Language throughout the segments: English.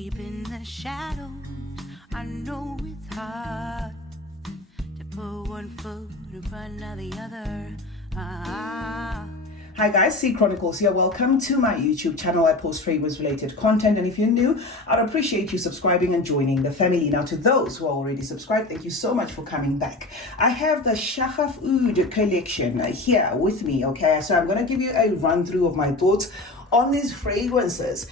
Deep in the shadows, I know it's hard to put one foot in front of the other. Hi guys, CeeChronicles here. Welcome to my YouTube channel. I post fragrance related content, and if you're new, I'd appreciate you subscribing and joining the family. Now, to those who are already subscribed, thank you so much for coming back. I have the Shaghaf Oud collection here with me, okay? So I'm going to give you a run through of my thoughts on these fragrances.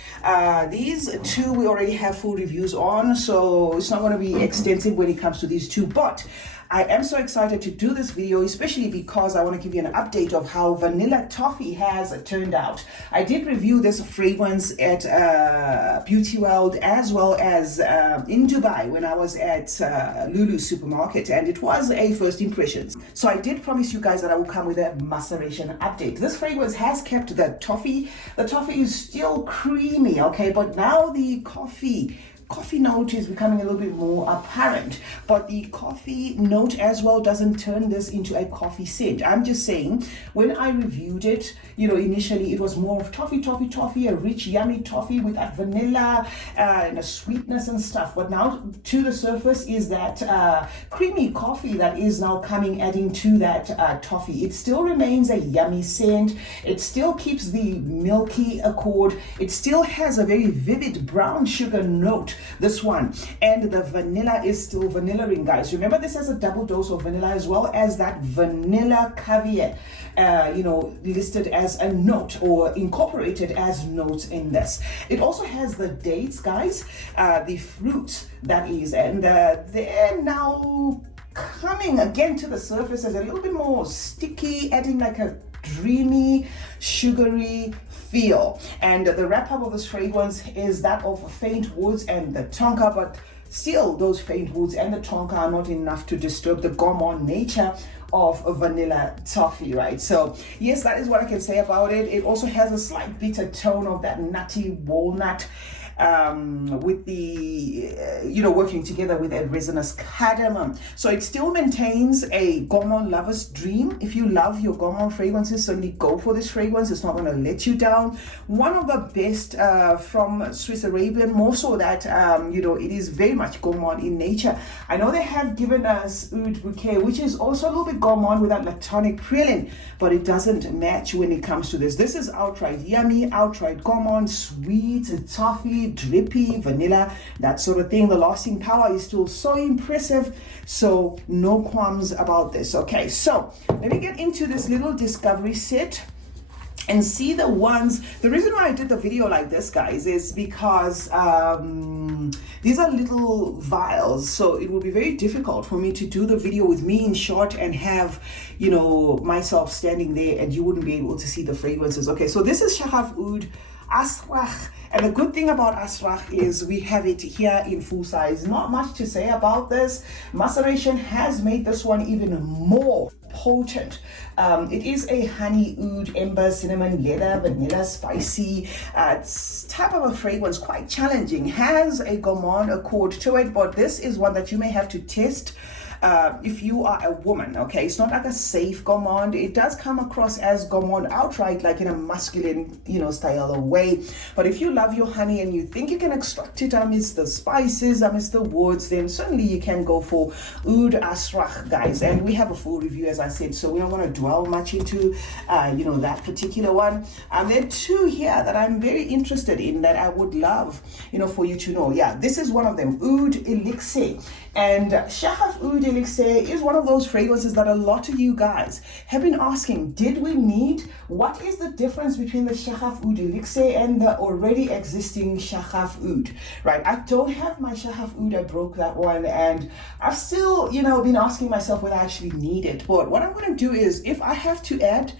These two we already have full reviews on, so it's not going to be extensive when it comes to these two, but I am so excited to do this video, especially because I want to give you an update of how Vanilla Toffee has turned out. I did review this fragrance at Beauty World as well as in Dubai when I was at Lulu supermarket, and it was a first impressions. So I did promise you guys that I will come with a maceration update. This fragrance has kept the toffee. The toffee is still creamy, okay, but now the coffee note is becoming a little bit more apparent, but the coffee note as well doesn't turn this into a coffee scent. I'm just saying, when I reviewed it, initially it was more of toffee, a rich yummy toffee with that vanilla and a sweetness and stuff, but now to the surface is that creamy coffee that is now adding to that toffee. It still remains a yummy scent. It still keeps the milky accord. It still has a very vivid brown sugar note, this one, and the vanilla is still vanilla-ing, guys. Remember, this has a double dose of vanilla as well as that vanilla caviar listed as a note or incorporated as notes in this. It also has the dates, guys, the fruits that is, and they're now coming again to the surface as a little bit more sticky, adding like a dreamy, sugary feel. And the wrap up of this fragrance is that of faint woods and the tonka, but still those faint woods and the tonka are not enough to disturb the gourmand nature of vanilla toffee, right? So yes, that is what I can say about it. It also has a slight bitter tone of that nutty walnut, with the working together with a resinous cardamom. So it still maintains a gourmand lover's dream. If you love your gourmand fragrances, certainly go for this fragrance. It's not going to let you down. One of the best from Swiss Arabian, more so that it is very much gourmand in nature. I know they have given us Oud Bouquet, which is also a little bit gourmand with that lactonic praline, but it doesn't match when it comes to this. This is outright yummy, outright gourmand, sweet, toffee, drippy, vanilla, that sort of thing. The lasting power is still so impressive, so no qualms about this. Okay, so let me get into this little discovery set and see the ones. The reason why I did the video like this, guys, is because these are little vials, so it will be very difficult for me to do the video with me in shot and have myself standing there and you wouldn't be able to see the fragrances. Okay, so this is Shaghaf Oud Azraq, and the good thing about Azraq is we have it here in full size. Not much to say about this. Maceration has made this one even more potent. It is a honey, oud, ember, cinnamon, leather, vanilla, spicy type of a fragrance, quite challenging, has a gourmand accord to it, but this is one that you may have to test if you are a woman. Okay, it's not like a safe gourmand. It does come across as gourmand outright, like in a masculine style of way, but if you love your honey and you think you can extract it amidst the spices, amidst the woods, then certainly you can go for Oud Azraq, guys. And we have a full review, as I said, so we're not going to dwell much into that particular one. There are two here that I'm very interested in that I would love for you to know. Yeah, this is one of them, Oud Elixir. And Shaghaf Oud Elixir is one of those fragrances that a lot of you guys have been asking, did we need? What is the difference between the Shaghaf Oud Elixir and the already existing Shaghaf Oud, right? I don't have my Shaghaf Oud. I broke that one, and I've still, been asking myself whether I actually need it. But what I'm going to do is, if I have to add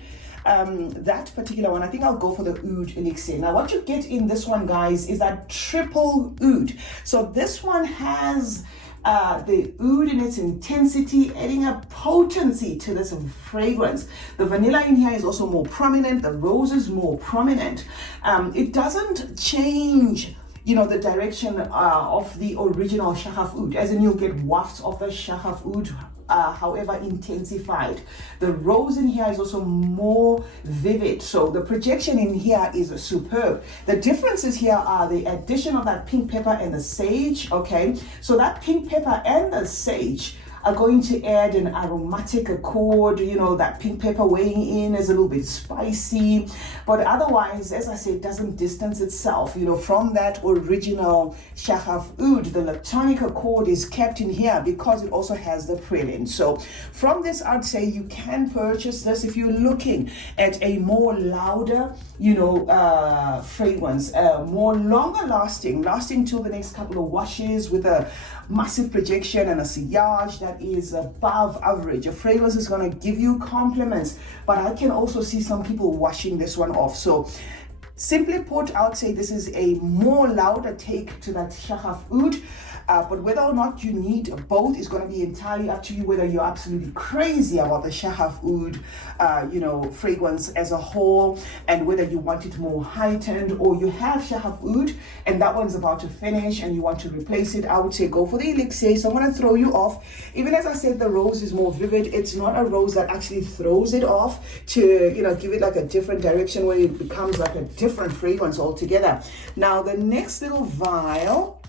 that particular one, I think I'll go for the Oud Elixir. Now, what you get in this one, guys, is that triple Oud. So this one has the oud in its intensity, adding a potency to this fragrance. The vanilla in here is also more prominent. The rose is more prominent. It doesn't change the direction of the original Shaghaf Oud, as in you'll get wafts of the Shaghaf Oud however intensified. The rose in here is also more vivid, so the projection in here is superb. The differences here are the addition of that pink pepper and the sage. Okay, so that pink pepper and the sage are going to add an aromatic accord. You know, that pink pepper weighing in is a little bit spicy, but otherwise, as I said, it doesn't distance itself, you know, from that original Shaghaf Oud. The lactonic accord is kept in here because it also has the pralin. So from this, I'd say you can purchase this if you're looking at a more louder, you know, fragrance, more longer lasting till the next couple of washes, with a massive projection and a sillage that is above average. Your fragrance is going to give you compliments, but I can also see some people washing this one off. So simply put, I would say this is a more louder take to that Shaghaf Oud. But whether or not you need both is going to be entirely up to you, whether you're absolutely crazy about the Shaghaf Oud, you know, fragrance as a whole, and whether you want it more heightened, or you have Shaghaf Oud and that one's about to finish and you want to replace it. I would say go for the Elixir. So I'm going to throw you off. Even as I said, the rose is more vivid. It's not a rose that actually throws it off to, you know, give it like a different direction where it becomes like a different fragrance altogether. Now the next little vial,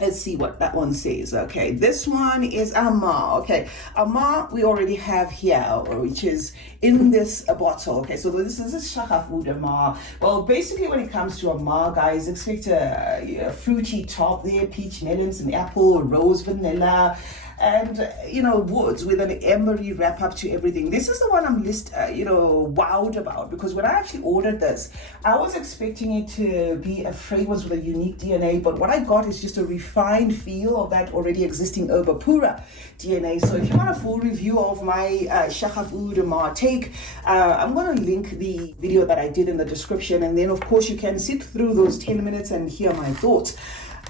let's see what that one says. Okay, this one is Ahmar. Okay, Ahmar we already have here, which is in this bottle. Okay, so this is a Shaghaf Oud Ahmar. Well, basically when it comes to Ahmar, guys, expect a fruity top there, peach, melons, and apple, rose, vanilla, and you know, woods with an emery wrap up to everything. This is the one I'm you know, wowed about, because when I actually ordered this, I was expecting it to be a fragrance with a unique DNA, but what I got is just a refined feel of that already existing Herba Pura DNA. So if you want a full review of my Shaghaf Oud Ahmar take, I'm going to link the video that I did in the description, and then of course you can sit through those 10 minutes and hear my thoughts.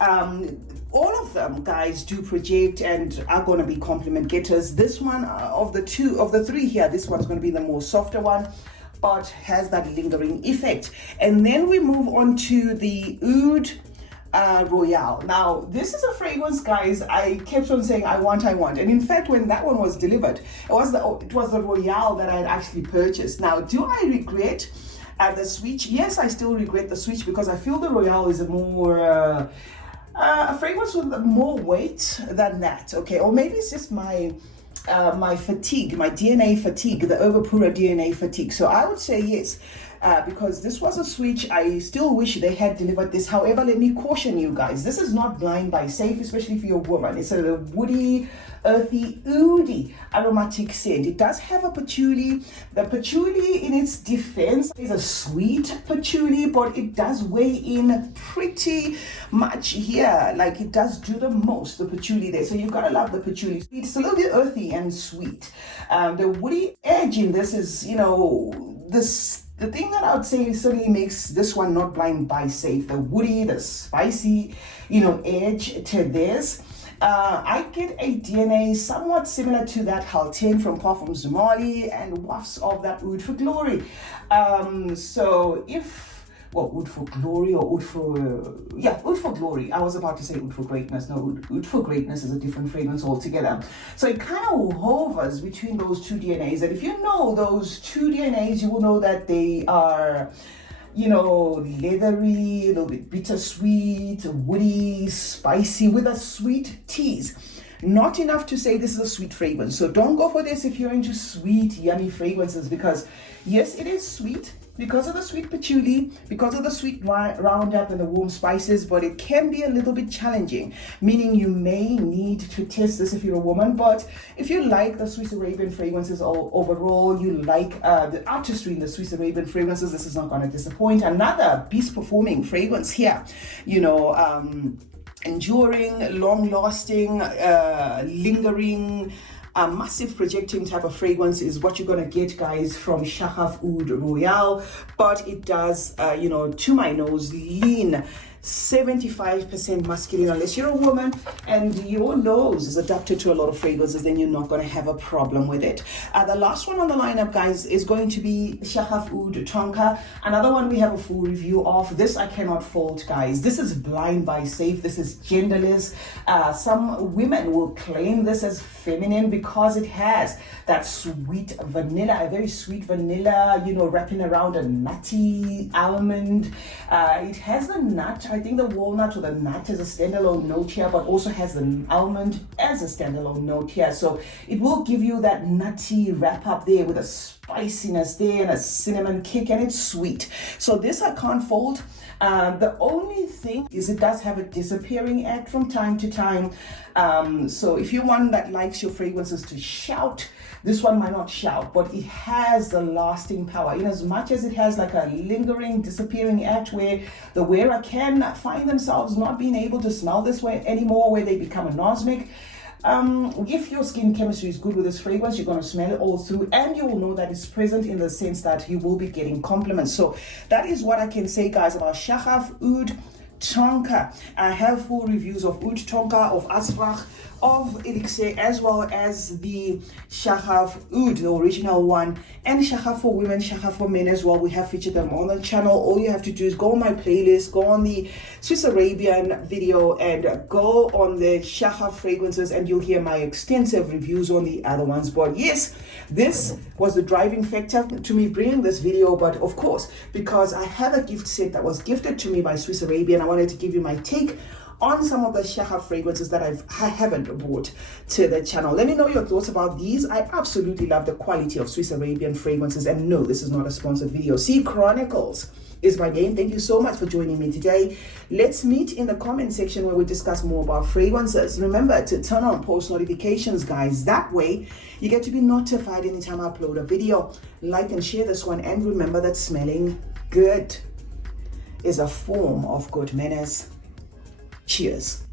All of them, guys, do project and are going to be compliment getters. This one, of the three here, this one's going to be the more softer one, but has that lingering effect. And then we move on to the Oud Royale. Now, this is a fragrance, guys, I kept on saying I want. And in fact, when that one was delivered, it was the Royale that I had actually purchased. Now, do I regret the switch? Yes, I still regret the switch, because I feel the Royale is a more a fragrance with more weight than that. Okay, or maybe it's just my my fatigue, my DNA fatigue, the Herba Pura DNA fatigue. So I would say yes, because this was a switch. I still wish they had delivered this. However, let me caution you guys, this is not blind buy safe, especially for your woman. It's a woody, earthy, oudy aromatic scent. It does have a patchouli. The patchouli, in its defense, is a sweet patchouli, but it does weigh in pretty much here. Like, it does do the most, the patchouli there. So you've got to love the patchouli. It's a little bit earthy and sweet. The woody edge in this is, you know, the thing that I would say certainly makes this one not blind buy safe. The woody, the spicy, you know, edge to this. I get a DNA somewhat similar to that Halten from Perfume Zumali, and wafts of that Oud for Glory. So if, well, Oud for Glory or Oud for, Oud for Glory. I was about to say Oud for Greatness. No, Oud for Greatness is a different fragrance altogether. So it kind of hovers between those two DNAs. And if you know those two DNAs, you will know that they are, you know, leathery, a little bit bittersweet, woody, spicy, with a sweet tease. Not enough to say this is a sweet fragrance. So don't go for this if you're into sweet, yummy fragrances, because yes, it is sweet because of the sweet patchouli, because of the sweet roundup and the warm spices, but it can be a little bit challenging, meaning you may need to test this if you're a woman. But if you like the Swiss Arabian fragrances overall, you like the artistry in the Swiss Arabian fragrances, this is not going to disappoint. Another beast performing fragrance here, you know, enduring, long-lasting, lingering, a massive projecting type of fragrance is what you're going to get, guys, from Shaghaf Oud Royale. But it does, you know, to my nose, lean 75% masculine. Unless you're a woman and your nose is adapted to a lot of fragrances, then you're not going to have a problem with it. The last one on the lineup, guys, is going to be Shaghaf Oud Tonka. Another one we have a full review of. This I cannot fault, guys. This is blind buy safe. This is genderless. Some women will claim this as feminine because it has that sweet vanilla, a very sweet vanilla, you know, wrapping around a nutty almond. It has the nut. I think the walnut or the nut is a standalone note here, but also has the almond as a standalone note here. So it will give you that nutty wrap up there with a spiciness there and a cinnamon kick, and it's sweet. So this I can't fault. The only thing is it does have a disappearing act from time to time. So if you're one that likes your fragrances to shout, this one might not shout, but it has the lasting power. In as much as it has like a lingering, disappearing act where the wearer can find themselves not being able to smell this way anymore, where they become anosmic. If your skin chemistry is good with this fragrance, you're going to smell it all through, and you will know that it's present in the sense that you will be getting compliments. So that is what I can say, guys, about Shaghaf Oud Tonka. I have full reviews of Oud Tonka, of Azraq, of Elixir, as well as the Shaghaf Oud, the original one, and Shaghaf for women, Shaghaf for men as well. We have featured them on the channel. All you have to do is go on my playlist, go on the Swiss Arabian video, and go on the Shaghaf fragrances, and you'll hear my extensive reviews on the other ones. But yes, this was the driving factor to me bringing this video. But of course, because I have a gift set that was gifted to me by Swiss Arabian, I wanted to give you my take on some of the Shaghaf fragrances that I haven't brought to the channel. Let me know your thoughts about these. I absolutely love the quality of Swiss Arabian fragrances, and no, this is not a sponsored video. CeeChronicles is my name. Thank you so much for joining me today. Let's meet in the comment section where we discuss more about fragrances. Remember to turn on post notifications, guys. That way you get to be notified anytime I upload a video. Like and share this one, and remember that smelling good is a form of good manners. Cheers.